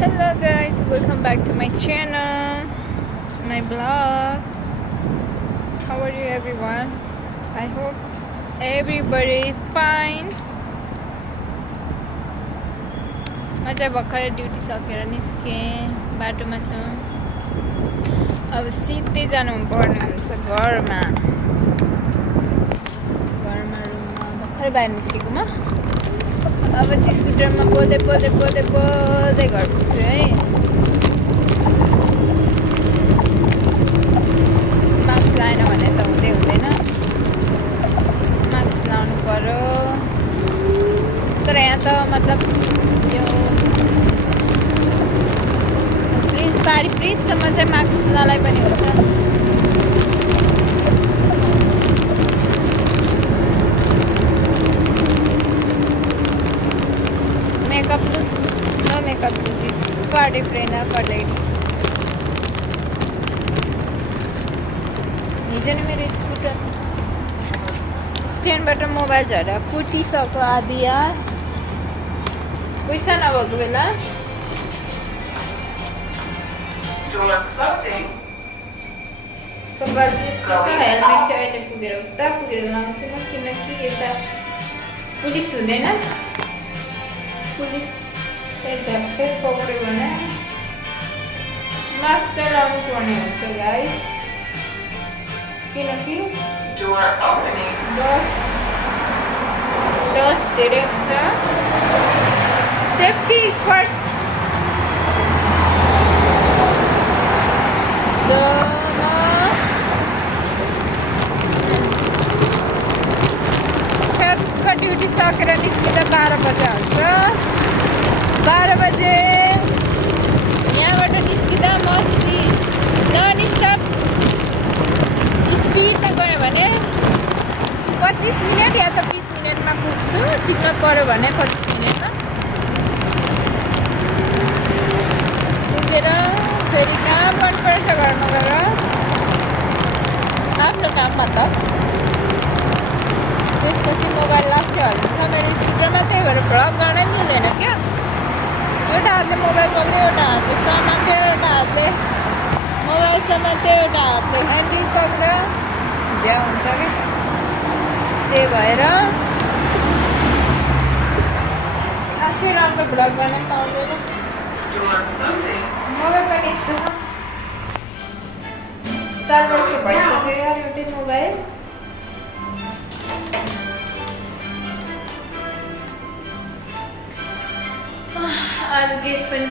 Hello guys, welcome back to my channel, my blog. How are you everyone? I hope everybody fine. म चाहिँ भर्खरै duty सकेर निस्केँ, बाटोमा छु। अब सिधै जानु पर्ने हुन्छ घरमा रुममा भर्खरै बाहिर निस्केको म। अब चाहिँ स्कुटरमा बोल्दै घर पुग्छु है। मास्क लगाएन भने त हुँदैन, मास्क लाउनु पर्यो। तर यहाँ त मतलब यो ब्रिजसम्म चाहिँ मास्क नलाइ पनि हुन्छ। No makeup look is far different for ladies. हिजो नि मेरो स्कुटर स्ट्यान्डबाट मोबाइल झरेर फुटिसक्यो आधी यार। पैसा नभएको बेला कपाल चाहिँ यस्तो छ। हेलमेट चाहिँ अहिले पुगेर लाउँछु म, किनकि यता पुलिस हुँदैन। पुलिस झट्टै पक्रियो भने मास्क चाहिँ लाउनु पर्ने हुन्छ गाइस, किनकि डस्ट धेरै हुन्छ। Safety is first. सो ठ्याक्क ड्युटी सकेर निस्किँदा 12 बजे हुन्छ। 12 बजे यहाँबाट निस्किँदा म नन स्टप स्पिडमा गयो भने 25 मिनट या त 20 मिनटमा पुग्छु। सिग्नल पऱ्यो भने 25 मिनटमा पुगेर फेरि काम गर्नुपर्छ घरमा गएर आफ्नो काम मतलब। त्यसपछि मोबाइल लास्टै हल्लिन्छ मेरो स्कुटरमा, त्यही भएर भ्लग गर्नै मिल्दैन क्या। एउटा हातले मोबाइल बोल्ने, एउटा हातले समात्यो, एउटा हातले मोबाइल समात्यो, एउटा हातले ह्यान्डल पक्रेर ज्या हुन्छ क्या। त्यही भएर खासै राम्रो भ्लग गर्न पाउँदैन। मोबाइल पनि यस्तो 4 वर्ष भइसक्यो यार एउटै मोबाइल। आज गेस्ट पनि